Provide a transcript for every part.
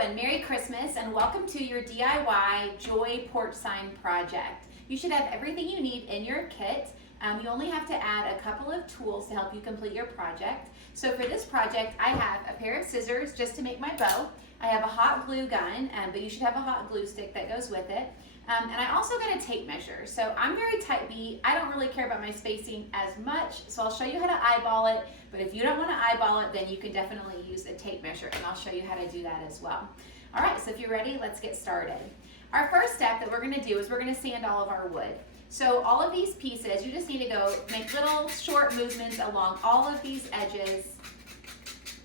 and Merry Christmas and welcome to your DIY JOY Porch Sign project. You should have everything you need in your kit. You only have to add a couple of tools to help you complete your project. So for this project, I have a pair of scissors just to make my bow. I have a hot glue gun, but you should have a hot glue stick that goes with it. And I also got a tape measure. So I'm very tight B. I don't really care about my spacing as much, so I'll show you how to eyeball it. But if you don't want to eyeball it, then you can definitely use a tape measure, and I'll show you how to do that as well. All right, so if you're ready, let's get started. Our first step that we're going to do is we're going to sand all of our wood. So all of these pieces, you just need to go make little short movements along all of these edges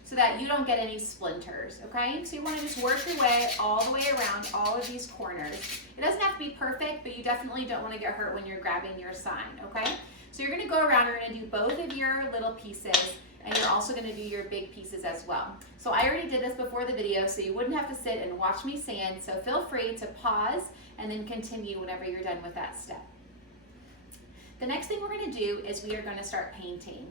so that you don't get any splinters, okay? So you want to just work your way all the way around all of these corners. It doesn't have to be perfect, but you definitely don't want to get hurt when you're grabbing your sign, okay? So you're going to go around, you're going to do both of your little pieces, and you're also going to do your big pieces as well. So I already did this before the video, so you wouldn't have to sit and watch me sand, so feel free to pause and then continue whenever you're done with that step. The next thing we're going to do is we are going to start painting.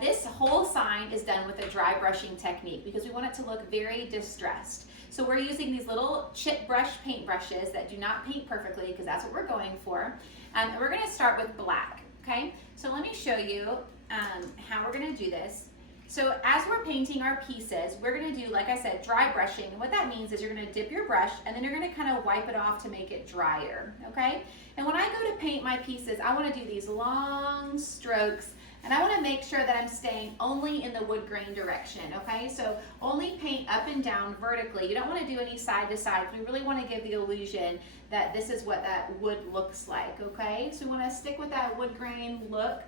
This whole sign is done with a dry brushing technique because we want it to look very distressed. So we're using these little chip brush paint brushes that do not paint perfectly because that's what we're going for. And we're going to start with black, okay? So let me show you how we're going to do this. So as we're painting our pieces, we're going to do, like I said, dry brushing. And what that means is you're going to dip your brush and then you're going to kind of wipe it off to make it drier, okay? And when I go to paint my pieces, I want to do these long strokes, and I want to make sure that I'm staying only in the wood grain direction, okay? So only paint up and down vertically. You don't want to do any side to side. We really want to give the illusion that this is what that wood looks like, okay? So we want to stick with that wood grain look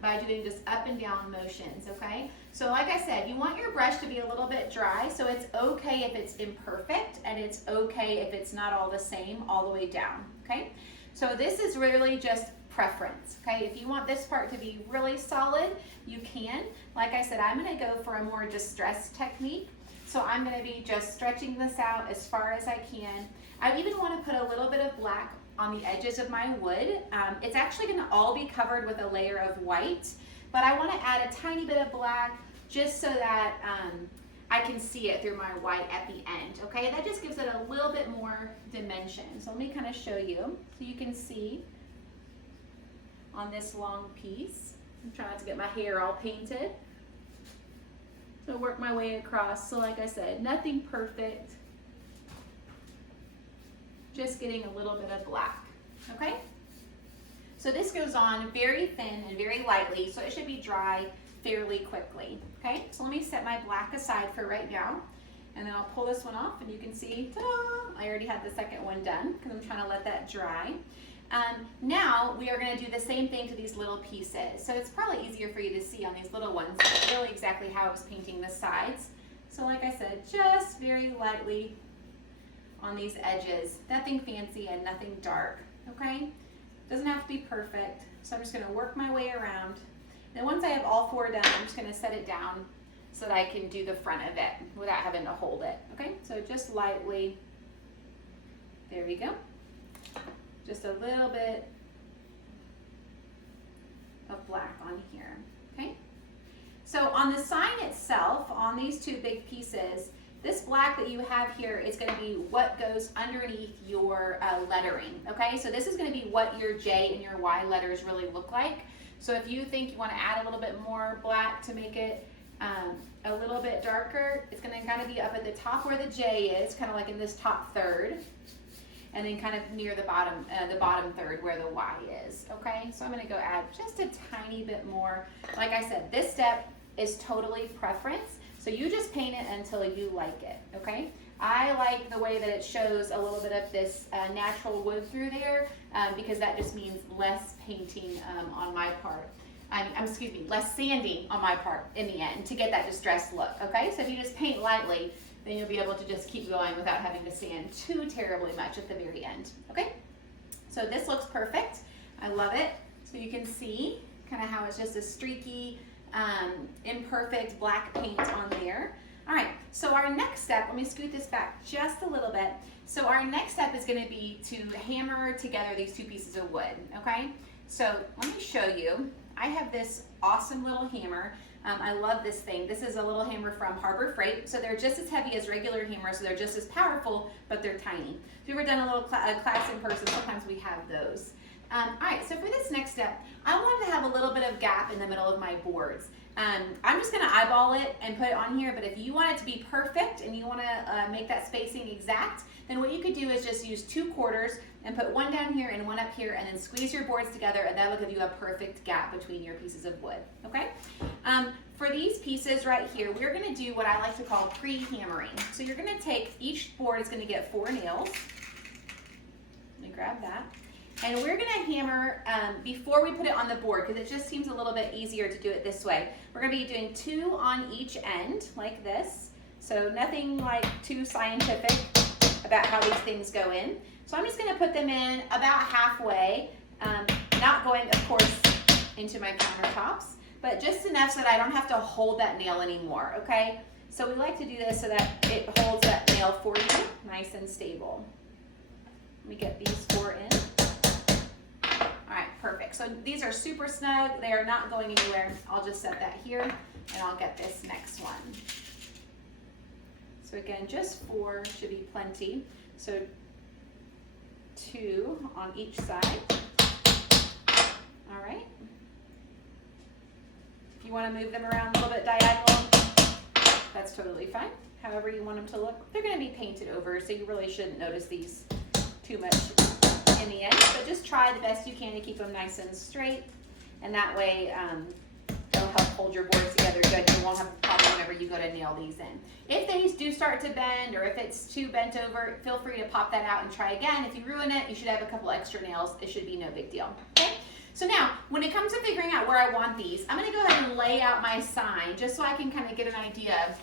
by doing just up and down motions, okay? So like I said, you want your brush to be a little bit dry, so it's okay if it's imperfect, and it's okay if it's not all the same all the way down, okay? So this is really just preference, okay? If you want this part to be really solid, you can. Like I said, I'm going to go for a more distressed technique. So I'm going to be just stretching this out as far as I can. I even want to put a little bit of black on the edges of my wood. It's actually going to all be covered with a layer of white, but I want to add a tiny bit of black just so that I can see it through my white at the end, okay? That just gives it a little bit more dimension. So let me kind of show you so you can see on this long piece. I'm trying not to get my hair all painted. So work my way across. So like I said, nothing perfect. Just getting a little bit of black, okay? So this goes on very thin and very lightly, so it should be dry fairly quickly, okay? So let me set my black aside for right now, and then I'll pull this one off, and you can see, ta-da! I already had the second one done because I'm trying to let that dry. Now we are going to do the same thing to these little pieces. So it's probably easier for you to see on these little ones, but really exactly how I was painting the sides. So like I said, just very lightly on these edges. Nothing fancy and nothing dark, okay? Doesn't have to be perfect. So I'm just going to work my way around. Then once I have all four done, I'm just going to set it down so that I can do the front of it without having to hold it, okay? So just lightly, there we go. Just a little bit of black on here, okay? So on the sign itself, on these two big pieces, this black that you have here is going to be what goes underneath your lettering, okay? So this is going to be what your J and your Y letters really look like. So if you think you want to add a little bit more black to make it a little bit darker, it's going to kind of be up at the top where the J is, kind of like in this top third, and then kind of near the bottom third where the Y is, okay? So I'm going to go add just a tiny bit more. Like I said, this step is totally preference, so you just paint it until you like it, okay? I like the way that it shows a little bit of this natural wood through there because that just means less painting on my part. Excuse me, less sanding on my part in the end to get that distressed look, okay? So if you just paint lightly, then you'll be able to just keep going without having to sand too terribly much at the very end, okay? So this looks perfect. I love it. So you can see kind of how it's just a streaky, imperfect black paint on there. All right, so our next step, let me scoot this back just a little bit. So our next step is going to be to hammer together these two pieces of wood, okay? So let me show you. I have this awesome little hammer. I love this thing. This is a little hammer from Harbor Freight. So they're just as heavy as regular hammers, so they're just as powerful, but they're tiny. If you've ever done a little class in person, sometimes we have those. All right, so for this next step, I wanted to have a little bit of gap in the middle of my boards. I'm just gonna eyeball it and put it on here, but if you want it to be perfect and you wanna make that spacing exact, then what you could do is just use 2 quarters and put one down here and one up here, and then squeeze your boards together, and that'll give you a perfect gap between your pieces of wood, okay? For these pieces right here, we're gonna do what I like to call pre-hammering. So you're gonna take, each board is gonna get 4 nails. Let me grab that. And we're gonna hammer before we put it on the board, because it just seems a little bit easier to do it this way. We're gonna be doing 2 on each end, like this. So nothing like too scientific about how these things go in. So I'm just gonna put them in about halfway, not going, of course, into my countertops, but just enough so that I don't have to hold that nail anymore, okay? So we like to do this so that it holds that nail for you, nice and stable. Let me get these 4 in. All right, perfect. So these are super snug. They are not going anywhere. I'll just set that here, and I'll get this next one. So again, just 4 should be plenty. So 2 on each side. All right. If you want to move them around a little bit diagonal, that's totally fine. However you want them to look. They're going to be painted over, so you really shouldn't notice these too much in the end. But just try the best you can to keep them nice and straight, and that way they'll help hold your boards together good. You won't have a problem whenever you go to nail these in. If they do start to bend, or if it's too bent over, feel free to pop that out and try again. If you ruin it, you should have a couple extra nails. It should be no big deal. Okay? So now, when it comes to figuring out where I want these, I'm going to go ahead and lay out my sign just so I can kind of get an idea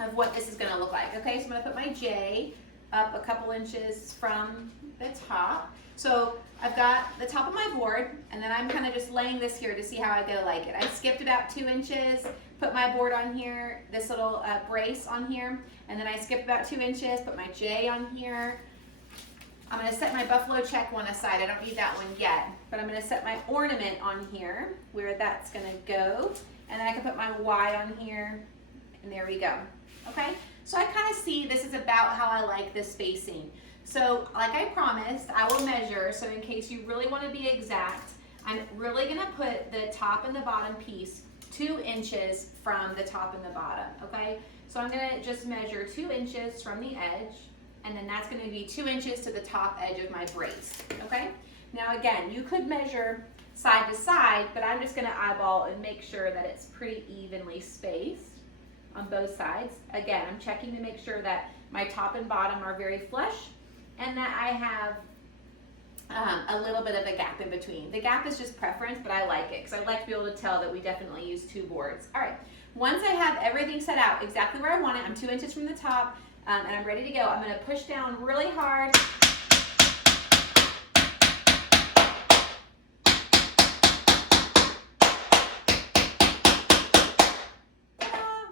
of what this is going to look like. Okay, so I'm going to put my J up a couple inches from the top. So I've got the top of my board, and then I'm kind of just laying this here to see how I'm going to like it. I skipped about 2 inches, put my board on here, this little brace on here, and then I skipped about 2 inches, put my J on here. I'm going to set my buffalo check one aside. I don't need that one yet, but I'm going to set my ornament on here where that's going to go, and then I can put my Y on here, and there we go. Okay, so I kind of see this is about how I like this spacing. So like I promised, I will measure, so in case you really want to be exact, I'm really going to put the top and the bottom piece 2 inches from the top and the bottom, okay? So I'm going to just measure 2 inches from the edge, and then that's going to be 2 inches to the top edge of my brace, okay? Now again, you could measure side to side, but I'm just going to eyeball and make sure that it's pretty evenly spaced on both sides. Again, I'm checking to make sure that my top and bottom are very flush, and that I have a little bit of a gap in between. The gap is just preference, but I like it because I like to be able to tell that we definitely use 2 boards. All right, once I have everything set out exactly where I want it, I'm 2 inches from the top, and I'm ready to go. I'm going to push down really hard.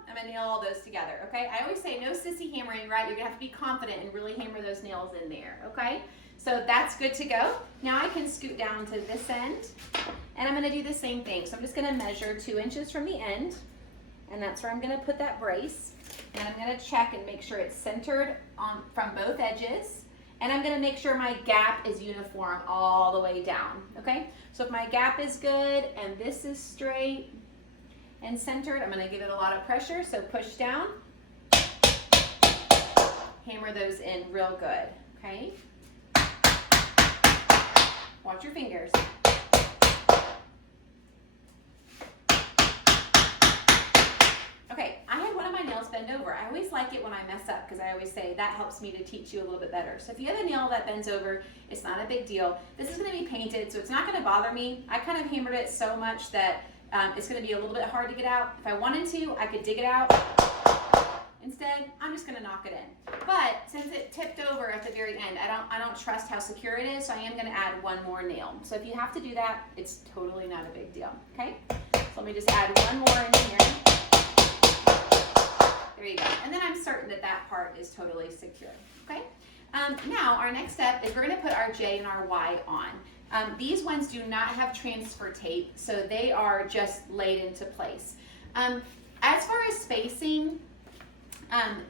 I'm going to nail all those together, okay? I always say no sissy hammering, right? You're going to have to be confident and really hammer those nails in there, okay? So that's good to go. Now I can scoot down to this end, and I'm going to do the same thing. So I'm just going to measure 2 inches from the end, and that's where I'm going to put that brace. And I'm going to check and make sure it's centered from both edges. And I'm going to make sure my gap is uniform all the way down, okay? So if my gap is good and this is straight and centered, I'm going to give it a lot of pressure. So push down, hammer those in real good, okay? Watch your fingers. Okay, I had one of my nails bend over. I always like it when I mess up because I always say that helps me to teach you a little bit better. So if you have a nail that bends over, it's not a big deal. This is going to be painted, so it's not going to bother me. I kind of hammered it so much that it's going to be a little bit hard to get out. If I wanted to, I could dig it out. Instead, I'm just going to knock it in. But since it tipped over at the very end, I don't trust how secure it is, so I am going to add one more nail. So if you have to do that, it's totally not a big deal. Okay? So let me just add one more in here. There you go. And then I'm certain that that part is totally secure. Okay? Now, our next step is we're going to put our J and our Y on. These ones do not have transfer tape, so they are just laid into place. As far as spacing,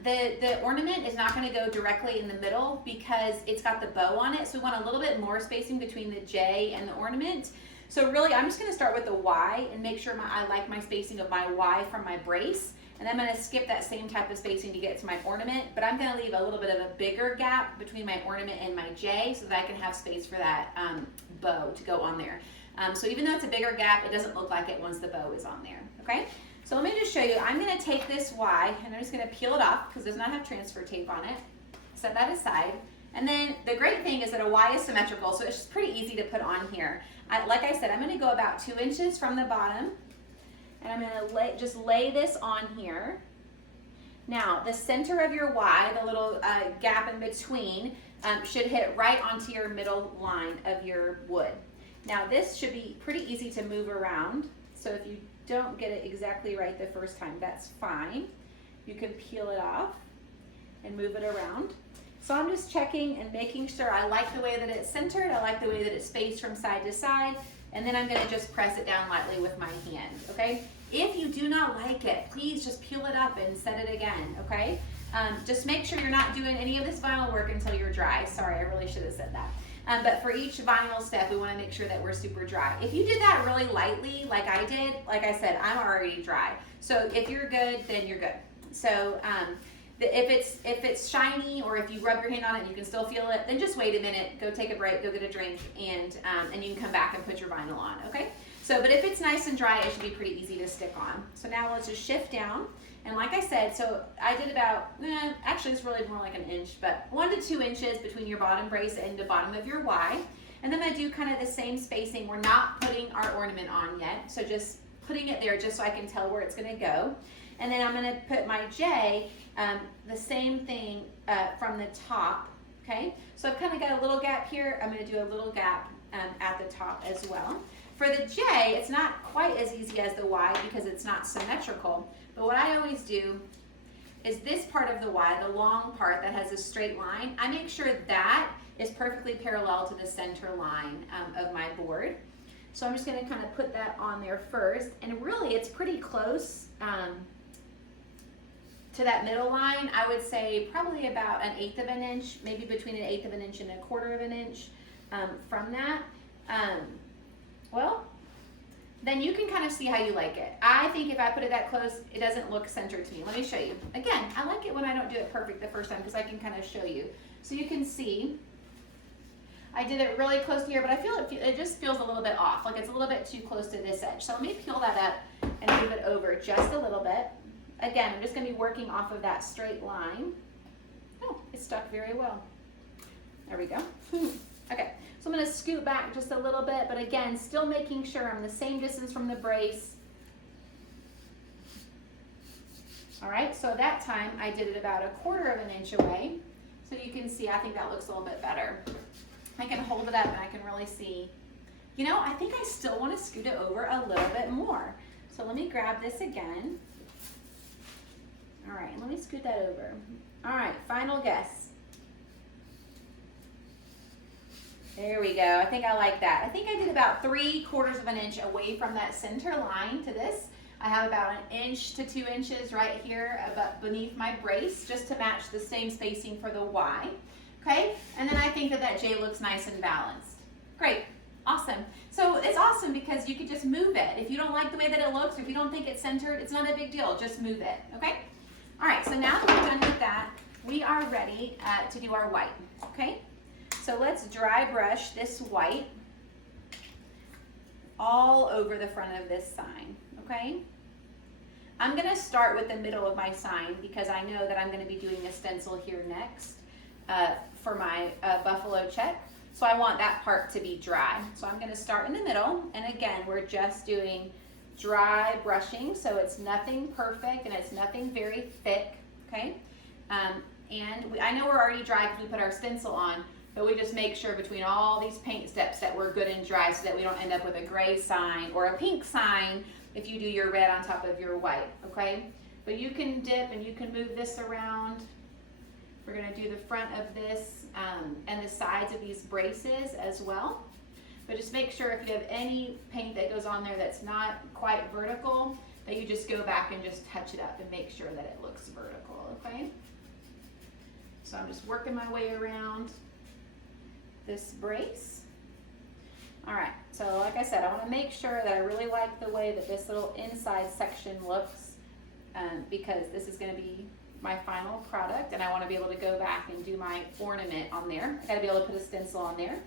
the ornament is not going to go directly in the middle because it's got the bow on it. So we want a little bit more spacing between the J and the ornament. So really, I'm just going to start with the Y and make sure I like my spacing of my Y from my brace. And I'm going to skip that same type of spacing to get to my ornament, but I'm going to leave a little bit of a bigger gap between my ornament and my J so that I can have space for that bow to go on there. So even though it's a bigger gap, it doesn't look like it once the bow is on there, okay? So let me just show you. I'm going to take this Y and I'm just going to peel it off because it does not have transfer tape on it. Set that aside. And then the great thing is that a Y is symmetrical, so it's just pretty easy to put on here. Like I said, I'm going to go about 2 inches from the bottom. And I'm going to just lay this on here. Now, the center of your Y, the little gap in between, should hit right onto your middle line of your wood. Now, this should be pretty easy to move around. So if you don't get it exactly right the first time, that's fine. You can peel it off and move it around. So I'm just checking and making sure I like the way that it's centered. I like the way that it's spaced from side to side. And then I'm going to just press it down lightly with my hand, okay? If you do not like it, please just peel it up and set it again, okay? Just make sure you're not doing any of this vinyl work until you're dry. Sorry, I really should have said that. But for each vinyl step, we want to make sure that we're super dry. If you did that really lightly, like I did, like I said, I'm already dry. So if you're good, then you're good. So if it's shiny or if you rub your hand on it and you can still feel it, then just wait a minute, go take a break, go get a drink, and you can come back and put your vinyl on, okay? So, but if it's nice and dry, it should be pretty easy to stick on. So now let's just shift down. And like I said, so I did about, actually it's really more like an inch, but 1 to 2 inches between your bottom brace and the bottom of your Y. And then I do kind of the same spacing. We're not putting our ornament on yet, so just putting it there just so I can tell where it's gonna go. And then I'm gonna put my J, the same thing from the top, okay? So I've kind of got a little gap here. I'm gonna do a little gap at the top as well. For the J, it's not quite as easy as the Y because it's not symmetrical. But what I always do is this part of the Y, the long part that has a straight line, I make sure that is perfectly parallel to the center line of my board. So I'm just gonna kind of put that on there first. And really, it's pretty close to that middle line. I would say probably about 1/8 of an inch, maybe between 1/8 of an inch and 1/4 of an inch from that. Well, then you can kind of see how you like it. I think if I put it that close, it doesn't look centered to me. Let me show you. Again, I like it when I don't do it perfect the first time because I can kind of show you. So you can see, I did it really close to here, but I feel it just feels a little bit off, like it's a little bit too close to this edge. So let me peel that up and move it over just a little bit. Again, I'm just gonna be working off of that straight line. Oh, it stuck very well. There we go. Okay. So I'm going to scoot back just a little bit, but again, still making sure I'm the same distance from the brace. All right, so that time I did it about 1/4 of an inch away. So you can see, I think that looks a little bit better. I can hold it up and I can really see. You know, I think I still want to scoot it over a little bit more. So let me grab this again. All right, let me scoot that over. All right, final guess. There we go. I think I like that. I think I did about 3/4 of an inch away from that center line to this. I have about 1 inch to 2 inches right here beneath my brace just to match the same spacing for the Y. Okay, and then I think that J looks nice and balanced. Great, awesome. So it's awesome because you could just move it. If you don't like the way that it looks, or if you don't think it's centered, it's not a big deal. Just move it, okay? All right, so now that we're done with that, we are ready to do our white, okay? So let's dry brush this white all over the front of this sign, okay? I'm gonna start with the middle of my sign because I know that I'm gonna be doing a stencil here next for my buffalo check. So I want that part to be dry. So I'm gonna start in the middle, and again, we're just doing dry brushing, so it's nothing perfect and it's nothing very thick, okay? I know we're already dry because we put our stencil on, but we just make sure between all these paint steps that we're good and dry so that we don't end up with a gray sign or a pink sign if you do your red on top of your white, okay? But you can dip and you can move this around. We're gonna do the front of this and the sides of these braces as well. But just make sure if you have any paint that goes on there that's not quite vertical, that you just go back and just touch it up and make sure that it looks vertical, okay? So I'm just working my way around this brace. All right, so like I said, I want to make sure that I really like the way that this little inside section looks because this is going to be my final product, and I want to be able to go back and do my ornament on there. I got to be able to put a stencil on there,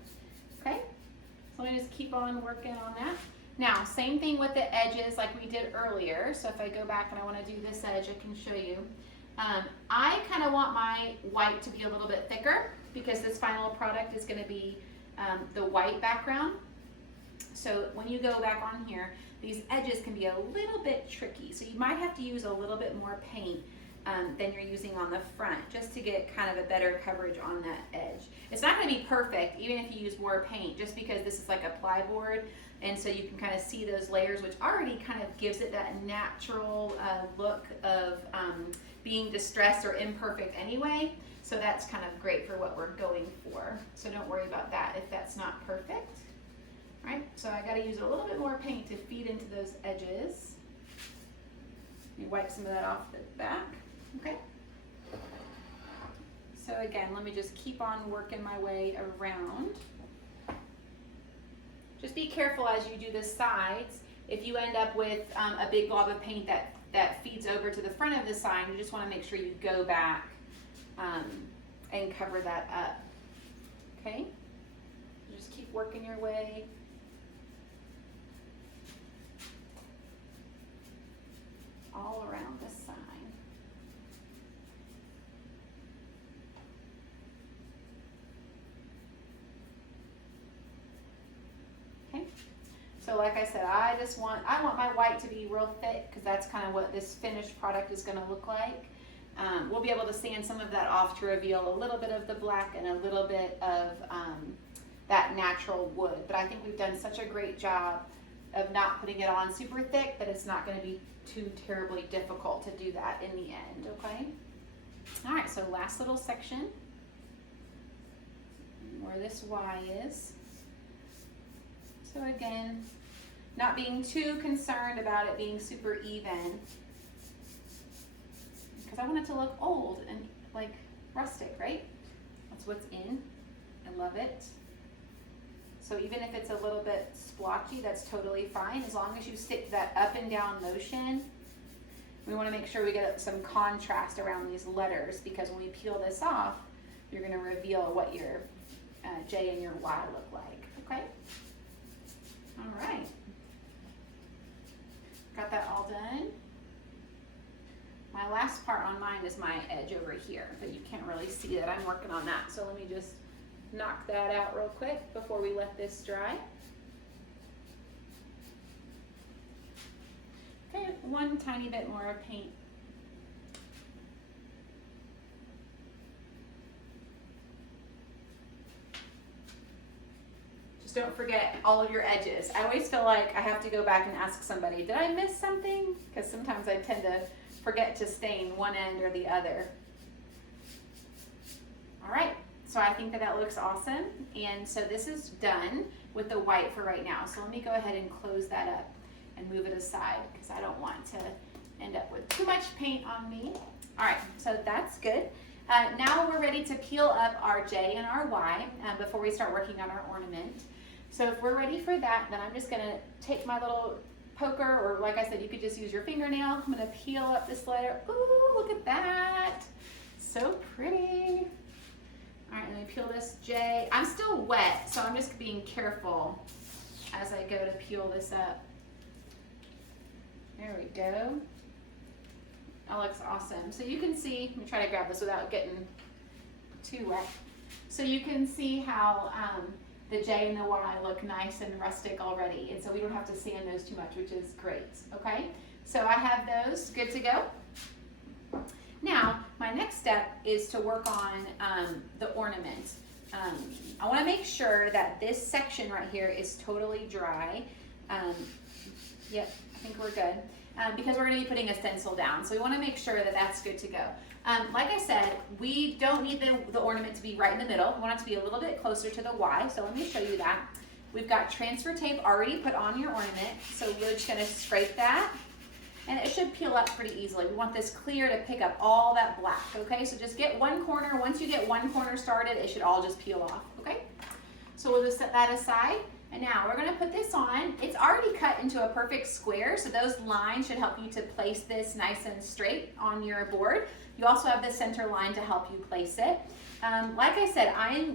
okay? So let me just keep on working on that. Now, same thing with the edges like we did earlier. So if I go back and I want to do this edge, I can show you. I kind of want my white to be a little bit thicker because this final product is going to be the white background. So when you go back on here, these edges can be a little bit tricky. So you might have to use a little bit more paint than you're using on the front just to get kind of a better coverage on that edge. It's not going to be perfect even if you use more paint, just because this is like a plyboard, and so you can kind of see those layers, which already kind of gives it that natural look of being distressed or imperfect anyway. So that's kind of great for what we're going for. So don't worry about that if that's not perfect. All right, so I got to use a little bit more paint to feed into those edges. Let me wipe some of that off the back. Okay. So again, let me just keep on working my way around. Just be careful as you do the sides. If you end up with a big glob of paint that feeds over to the front of the sign, you just want to make sure you go back and cover that up. Okay? Just keep working your way. All around the sign. Okay, so like I said, I want my white to be real thick because that's kind of what this finished product is going to look like. We'll be able to sand some of that off to reveal a little bit of the black and a little bit of that natural wood, but I think we've done such a great job of not putting it on super thick that it's not going to be too terribly difficult to do that in the end, okay? All right, so last little section where this Y is. So again, not being too concerned about it being super even because I want it to look old and like rustic, right? That's what's in. I love it. So even if it's a little bit splotchy, that's totally fine as long as you stick that up and down motion. We want to make sure we get some contrast around these letters because when we peel this off, you're going to reveal what your J and your Y look like, okay? All right. Got that all done. My last part on mine is my edge over here, but you can't really see that. I'm working on that. So let me just knock that out real quick before we let this dry. Okay, one tiny bit more of paint. Just don't forget all of your edges. I always feel like I have to go back and ask somebody, did I miss something? Because sometimes I tend to forget to stain one end or the other. All right. So I think that looks awesome, and so this is done with the white for right now. So let me go ahead and close that up and move it aside because I don't want to end up with too much paint on me. All right, so that's good. Now we're ready to peel up our J and our Y before we start working on our ornament. So if we're ready for that, then I'm just gonna take my little poker, or like I said, you could just use your fingernail. I'm gonna peel up this letter. Ooh, look at that. So pretty. All right, let me peel this J. I'm still wet, so I'm just being careful as I go to peel this up. There we go. That looks awesome. So you can see, let me try to grab this without getting too wet. So you can see how the J and the Y look nice and rustic already, and so we don't have to sand those too much, which is great, okay? So I have those good to go. Now, my next step is to work on the ornament. I want to make sure that this section right here is totally dry. Yep, I think we're good. Because we're going to be putting a stencil down. So we want to make sure that that's good to go. Like I said, we don't need the ornament to be right in the middle. We want it to be a little bit closer to the Y. So let me show you that. We've got transfer tape already put on your ornament. So we're just going to scrape that. and it should peel up pretty easily. We want this clear to pick up all that black, okay? So just get one corner. Once you get one corner started, it should all just peel off, okay? So we'll just set that aside. And now we're gonna put this on. It's already cut into a perfect square, so those lines should help you to place this nice and straight on your board. You also have the center line to help you place it. Like I said, I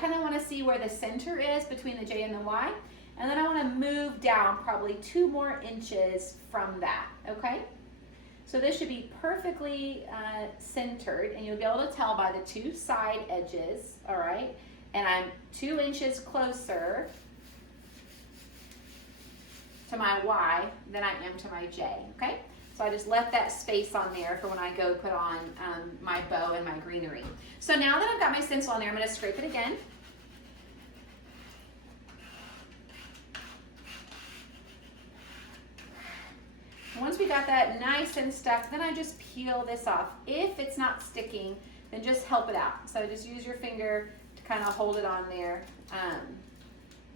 kind of want to see where the center is between the J and the Y, and then I want to move down probably 2 more inches from that, okay? So this should be perfectly centered, and you'll be able to tell by the 2 side edges, all right? And I'm 2 inches closer to my Y than I am to my J, okay? So I just left that space on there for when I go put on my bow and my greenery. So now that I've got my stencil on there, I'm gonna scrape it again. Once we got that nice and stuck, then I just peel this off. If it's not sticking, then just help it out. So just use your finger to kind of hold it on there.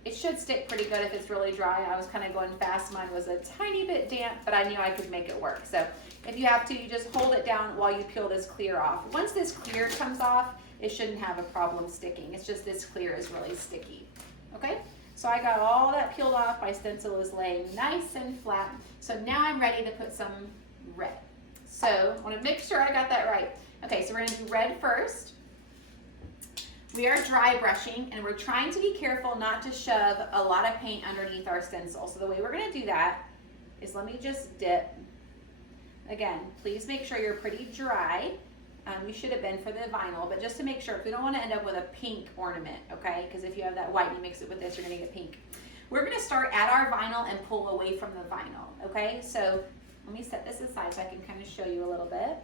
It should stick pretty good if it's really dry. I was kind of going fast. Mine was a tiny bit damp, but I knew I could make it work. So if you have to, you just hold it down while you peel this clear off. Once this clear comes off, it shouldn't have a problem sticking. It's just this clear is really sticky, okay? So I got all that peeled off. My stencil is laying nice and flat. So now I'm ready to put some red. So I want to make sure I got that right. Okay, so we're going to do red first. We are dry brushing, and we're trying to be careful not to shove a lot of paint underneath our stencil. So the way we're going to do that is, let me just dip. Again, please make sure you're pretty dry. You should have been for the vinyl, but just to make sure, if we don't want to end up with a pink ornament, okay? Because if you have that white and you mix it with this, you're going to get pink. We're going to start at our vinyl and pull away from the vinyl, okay? So let me set this aside so I can kind of show you a little bit.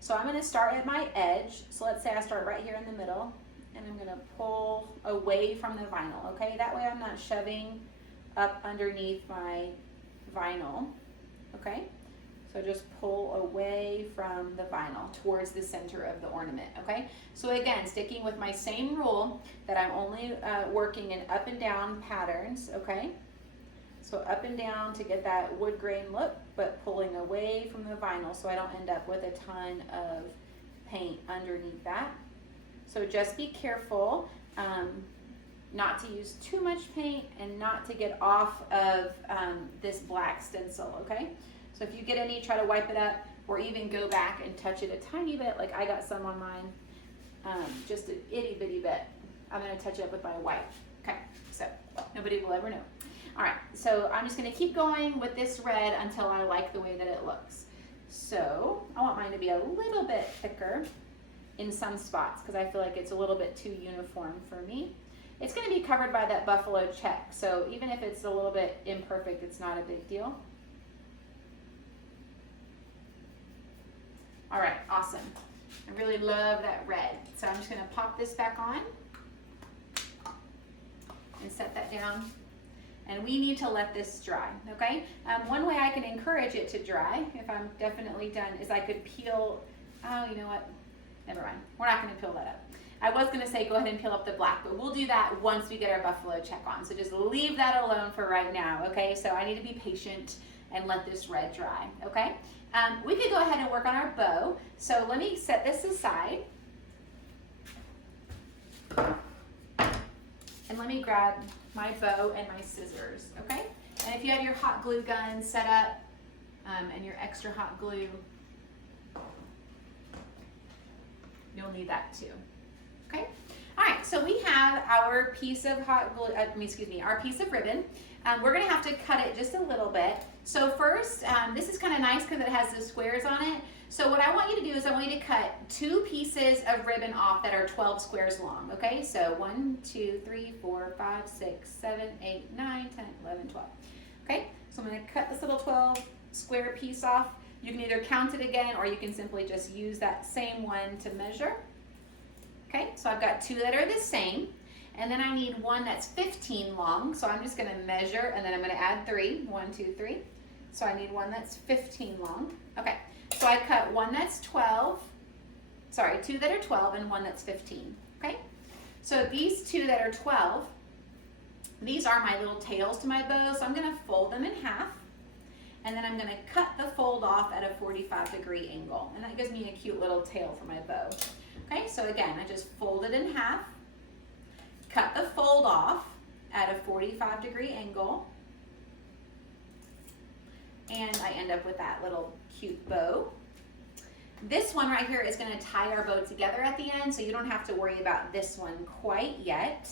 So I'm going to start at my edge. So let's say I start right here in the middle, and I'm going to pull away from the vinyl, okay? That way I'm not shoving up underneath my vinyl, okay? So just pull away from the vinyl towards the center of the ornament, okay? So again, sticking with my same rule that I'm only working in up and down patterns, okay? So up and down to get that wood grain look, but pulling away from the vinyl so I don't end up with a ton of paint underneath that. So just be careful not to use too much paint and not to get off of this black stencil, okay? So if you get any, try to wipe it up, or even go back and touch it a tiny bit, like I got some on mine, just an itty bitty bit. I'm gonna touch it up with my white, okay? So nobody will ever know. All right, so I'm just gonna keep going with this red until I like the way that it looks. So I want mine to be a little bit thicker in some spots because I feel like it's a little bit too uniform for me. It's gonna be covered by that buffalo check, so even if it's a little bit imperfect, it's not a big deal. All right, awesome. I really love that red. So I'm just gonna pop this back on and set that down. And we need to let this dry, okay? One way I can encourage it to dry, if I'm definitely done, is I could peel, oh, you know what? Never mind, we're not gonna peel that up. I was gonna say go ahead and peel up the black, but we'll do that once we get our buffalo check on. So just leave that alone for right now, okay? So I need to be patient and let this red dry, okay? We could go ahead and work on our bow. So let me set this aside. And let me grab my bow and my scissors, okay? And if you have your hot glue gun set up and your extra hot glue, you'll need that too, okay? All right, so we have our piece of hot glue, our piece of ribbon. We're gonna have to cut it just a little bit. So first, this is kind of nice because it has the squares on it. So what I want you to do is I want you to cut 2 pieces of ribbon off that are 12 squares long, okay? So 1, 2, 3, 4, 5, 6, 7, 8, 9, 10, 11, 12. Okay, so I'm gonna cut this little 12 square piece off. You can either count it again or you can simply just use that same one to measure. Okay, so I've got 2 that are the same. And then I need one that's 15 long. So I'm just gonna measure and then I'm gonna add 3. 1, 2, 3. So I need one that's 15 long. Okay, so I cut one that's 12, sorry, 2 that are 12 and one that's 15, okay? So these 2 that are 12, These are my little tails to my bow, so I'm gonna fold them in half, and then I'm gonna cut the fold off at a 45-degree angle, and that gives me a cute little tail for my bow. Okay, so again, I just fold it in half, cut the fold off at a 45-degree angle, and I end up with that little cute bow. This one right here is gonna tie our bow together at the end, so you don't have to worry about this one quite yet.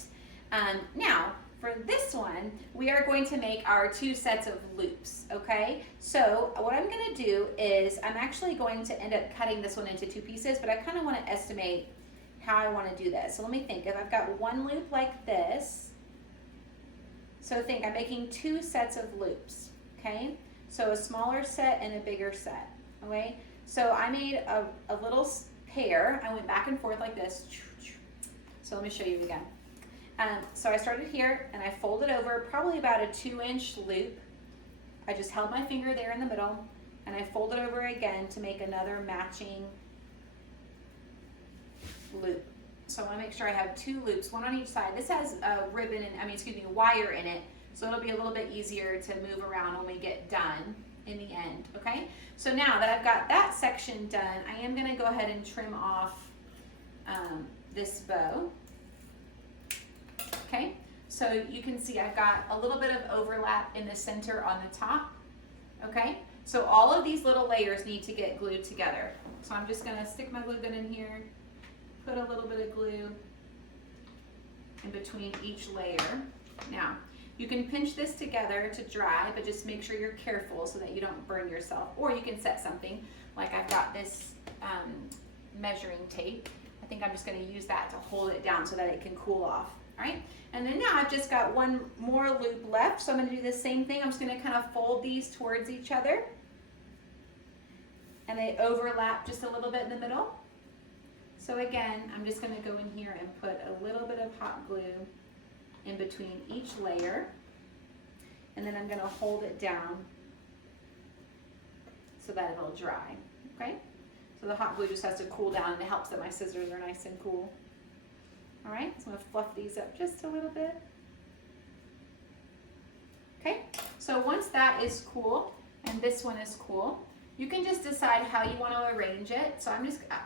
Now, for this one, we are going to make our 2 sets of loops, okay? So what I'm gonna do is I'm actually going to end up cutting this one into 2 pieces, but I kind of want to estimate how I want to do this. So let me think. If I've got one loop like this, so think I'm making 2 sets of loops, okay? So a smaller set and a bigger set, okay? So I made a little pair. I went back and forth like this. So let me show you again. So I started here and I folded over probably about a 2-inch loop. I just held my finger there in the middle and I folded over again to make another matching loop. So I want to make sure I have 2 loops, one on each side. This has a ribbon, wire in it, so it'll be a little bit easier to move around when we get done in the end, okay? So now that I've got that section done, I am going to go ahead and trim off this bow. Okay, so you can see I've got a little bit of overlap in the center on the top, okay? So all of these little layers need to get glued together. So I'm just gonna stick my glue gun in here, put a little bit of glue in between each layer. Now, you can pinch this together to dry, but just make sure you're careful so that you don't burn yourself. Or you can set something, like I've got this measuring tape. I think I'm just gonna use that to hold it down so that it can cool off. All right, and then now I've just got one more loop left, so I'm going to do the same thing. I'm just going to kind of fold these towards each other, and they overlap just a little bit in the middle. So again, I'm just going to go in here and put a little bit of hot glue in between each layer, and then I'm going to hold it down so that it'll dry, okay? So the hot glue just has to cool down, and it helps that my scissors are nice and cool. All right, so I'm gonna fluff these up just a little bit. Okay, so once that is cool and this one is cool, you can just decide how you want to arrange it. So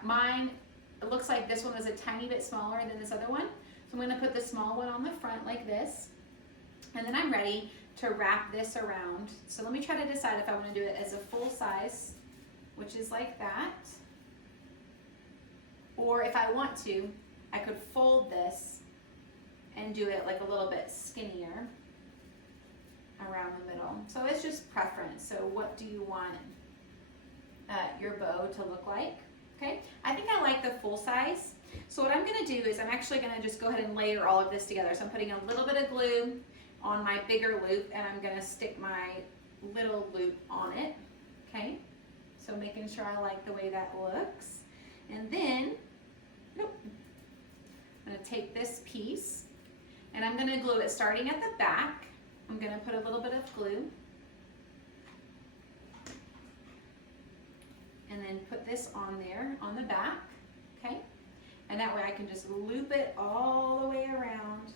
mine, it looks like this one is a tiny bit smaller than this other one. So I'm gonna put the small one on the front like this, and then I'm ready to wrap this around. So let me try to decide if I want to do it as a full size, which is like that, or if I want to, I could fold this and do it like a little bit skinnier around the middle. So it's just preference. So what do you want your bow to look like? Okay, I think I like the full size. So what I'm gonna do is I'm actually gonna just go ahead and layer all of this together. So I'm putting a little bit of glue on my bigger loop, and I'm gonna stick my little loop on it, okay? So making sure I like the way that looks. And then, I'm going to take this piece and I'm going to glue it starting at the back. I'm going to put a little bit of glue and then put this on there on the back, okay? And that way I can just loop it all the way around.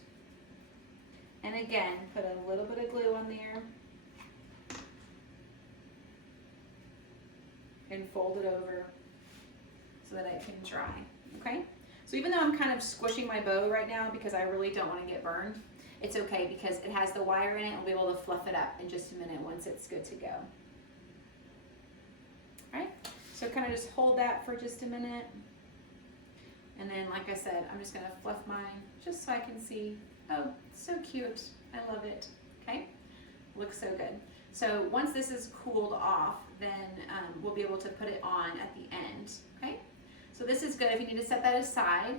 And again, put a little bit of glue on there and fold it over so that it can dry, okay? So even though I'm kind of squishing my bow right now because I really don't want to get burned, it's okay because it has the wire in it. I'll be able to fluff it up in just a minute once it's good to go. All right, so kind of just hold that for just a minute. And then, like I said, I'm just going to fluff mine just so I can see. Oh, so cute. I love it. Okay, looks so good. So once this is cooled off, then we'll be able to put it on at the end, okay? So this is good. If you need to set that aside,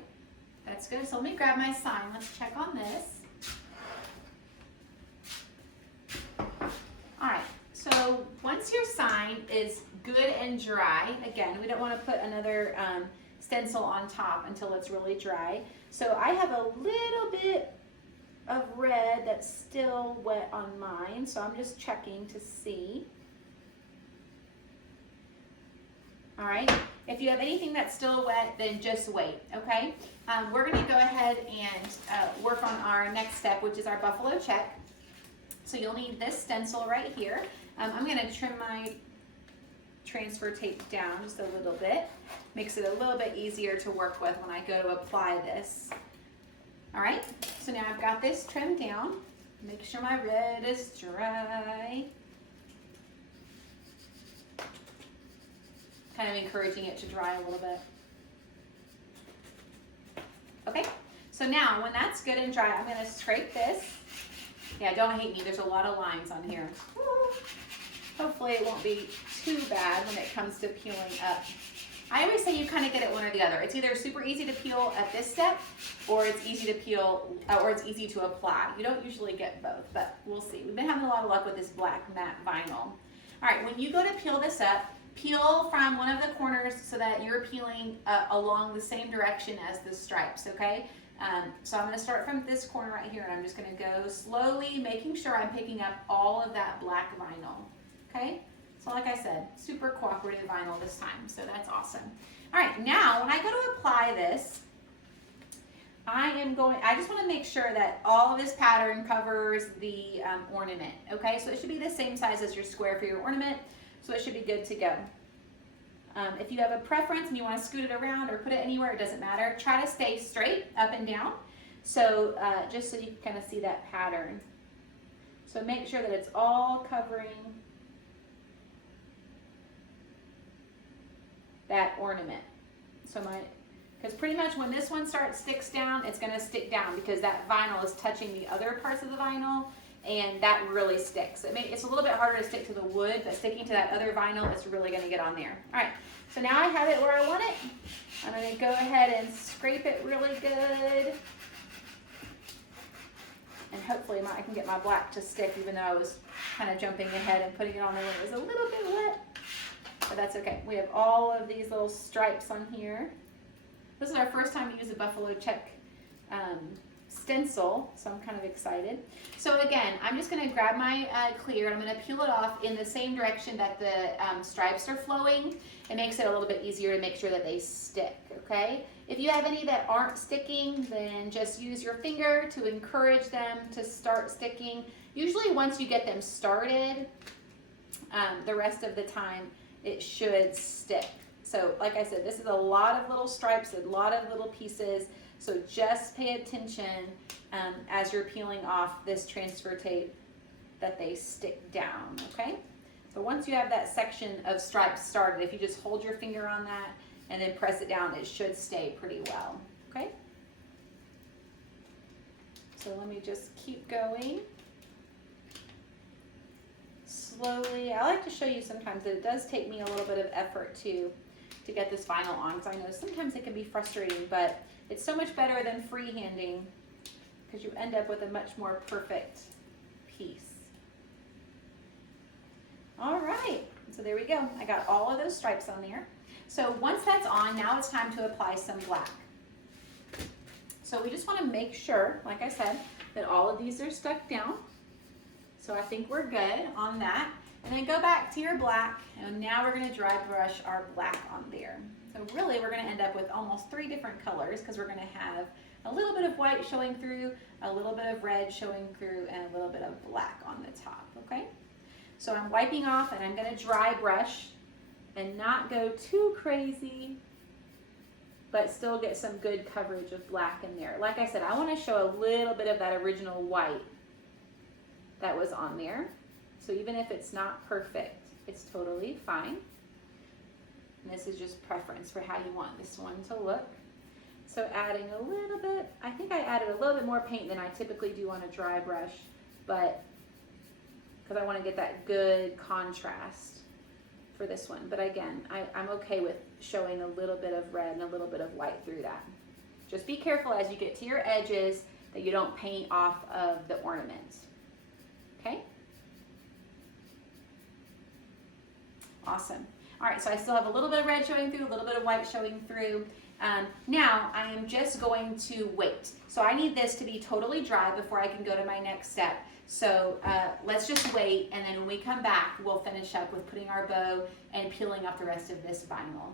that's good. So let me grab my sign. Let's check on this. All right, so once your sign is good and dry, again, we don't want to put another stencil on top until it's really dry. So I have a little bit of red that's still wet on mine, so I'm just checking to see. All right, If you have anything that's still wet, then just wait, okay? We're gonna go ahead and work on our next step, which is our buffalo check. So you'll need this stencil right here. I'm gonna trim my transfer tape down just a little bit. Makes it a little bit easier to work with when I go to apply this. All right, so now I've got this trimmed down. Make sure my red is dry. Kind of encouraging it to dry a little bit. Okay, so now when that's good and dry, I'm gonna scrape this. Yeah, don't hate me, there's a lot of lines on here. Hopefully it won't be too bad when it comes to peeling up. I always say you kind of get it one or the other. It's either super easy to peel at this step, or it's easy to peel, or it's easy to apply. You don't usually get both, but we'll see. We've been having a lot of luck with this black matte vinyl. All right, when you go to peel this up, peel from one of the corners so that you're peeling along the same direction as the stripes, okay? So I'm gonna start from this corner right here, and I'm just gonna go slowly, making sure I'm picking up all of that black vinyl, okay? So like I said, super cooperative vinyl this time, so that's awesome. All right, now when I go to apply this, I just wanna make sure that all of this pattern covers the ornament, okay? So it should be the same size as your square for your ornament, so it should be good to go. If you have a preference and you want to scoot it around or put it anywhere, it doesn't matter. Try to stay straight up and down, so just so you can kind of see that pattern. So make sure that it's all covering that ornament. So because pretty much when this one sticks down, it's going to stick down because that vinyl is touching the other parts of the vinyl, and that really sticks. It's a little bit harder to stick to the wood, but sticking to that other vinyl, it's really gonna get on there. All right, so now I have it where I want it. I'm gonna go ahead and scrape it really good. And hopefully I can get my black to stick, even though I was kind of jumping ahead and putting it on there when it was a little bit wet. But that's okay. We have all of these little stripes on here. This is our first time to use a buffalo check stencil, so I'm kind of excited. So again, I'm just going to grab my clear and I'm going to peel it off in the same direction that the stripes are flowing. It makes it a little bit easier to make sure that they stick, okay? If you have any that aren't sticking, then just use your finger to encourage them to start sticking. Usually once you get them started, the rest of the time it should stick. So like I said, this is a lot of little stripes, a lot of little pieces. So just pay attention as you're peeling off this transfer tape that they stick down, okay? So once you have that section of stripes started, if you just hold your finger on that and then press it down, it should stay pretty well, okay? So let me just keep going. Slowly, I like to show you sometimes that it does take me a little bit of effort to get this vinyl on, because I know sometimes it can be frustrating, but it's so much better than freehanding because you end up with a much more perfect piece. All right, so there we go. I got all of those stripes on there. So once that's on, now it's time to apply some black. So we just want to make sure, like I said, that all of these are stuck down. So I think we're good on that. And then go back to your black, and now we're going to dry brush our black on there. So really we're going to end up with almost 3 different colors because we're going to have a little bit of white showing through, a little bit of red showing through, and a little bit of black on the top, okay? So I'm wiping off and I'm going to dry brush and not go too crazy, but still get some good coverage of black in there. Like I said, I want to show a little bit of that original white that was on there. So even if it's not perfect, it's totally fine. And this is just preference for how you want this one to look. So adding a little bit, I think I added a little bit more paint than I typically do on a dry brush, but because I want to get that good contrast for this one. But again, I'm okay with showing a little bit of red and a little bit of white through that. Just be careful as you get to your edges that you don't paint off of the ornament. Okay? Awesome. All right, so I still have a little bit of red showing through, a little bit of white showing through. Now I am just going to wait. So I need this to be totally dry before I can go to my next step. So let's just wait, and then when we come back, we'll finish up with putting our bow and peeling off the rest of this vinyl.